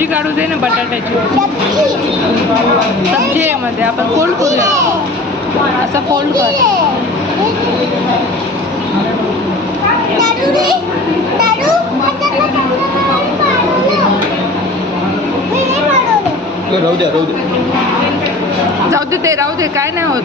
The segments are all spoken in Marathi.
सब्जी काढू दे ना बटाट्याची. सब्जी आहे मध्ये आपण फोल्ड करूया. असं फोल्ड कर. राहू दे जाऊ दे ते राहू दे काय नाही होत.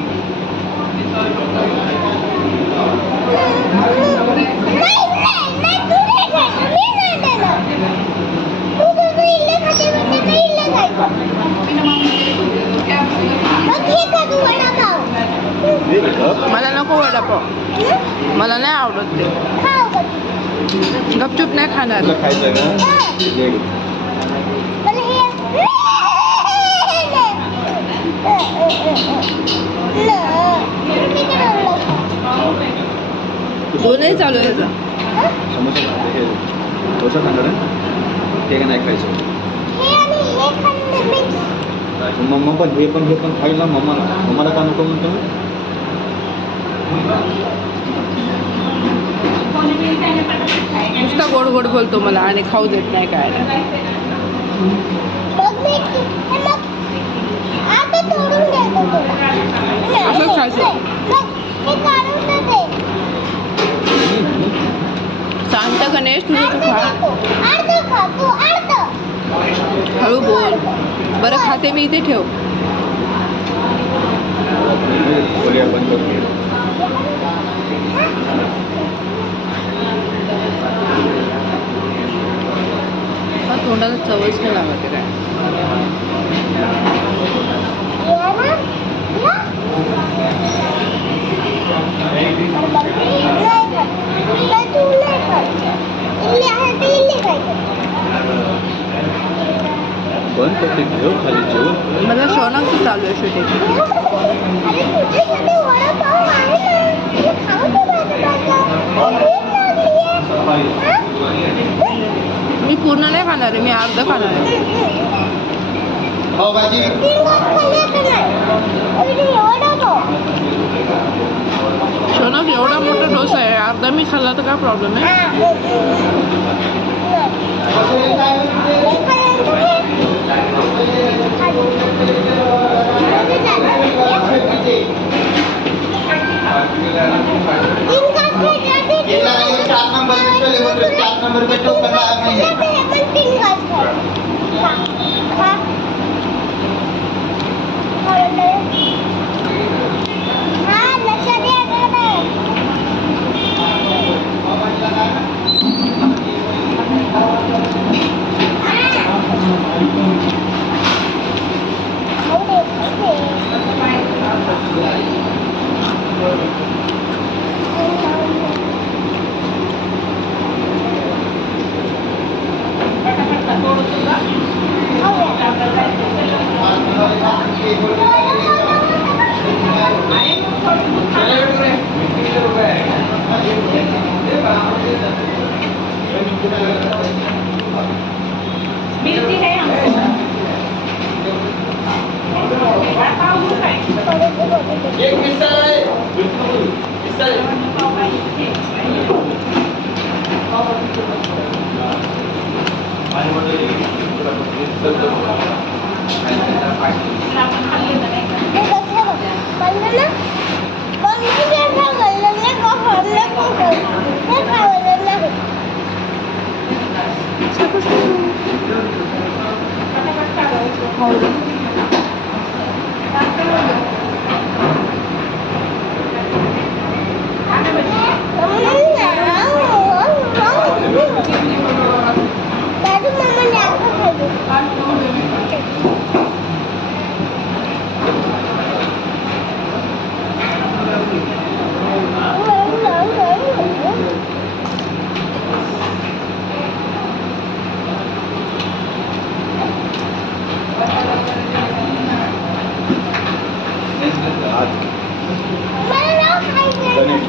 मला नको वडापाव. मला नाही आवडत ते. गपचूप नाही खाणार. दोनही चालू आहे याचा. समोसा खाणार आहे ते का नाही खायचं. मम्मा पण हे पण खाईल ना. मम्माला का नको म्हणतो. नुसता गोड गोड बोलतो मला आणि खाऊ देत नाही काय नाही. असंच खायचं. शांत गणेश तुझं तू खा. हळू बोल. बरं खाते मी इथे ठेव. तोंडाला चवच नाही लागत काय. मला शौनकचं चालू आहे शूटिंग. मी पूर्ण नाही खाणार आहे. मी अर्ध खाणार आहे. शौनक एवढा मोठा डोसा आहे. अर्धा मी खाल्ला तर काय प्रॉब्लेम आहे.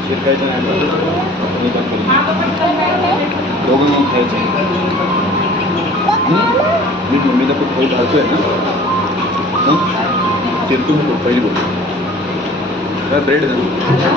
शिकायचं नाही दोघं मग खायचं. मी मम्मीला खूप खाऊ घालतोय ना मग ते तू पहिली बोल ब्रेड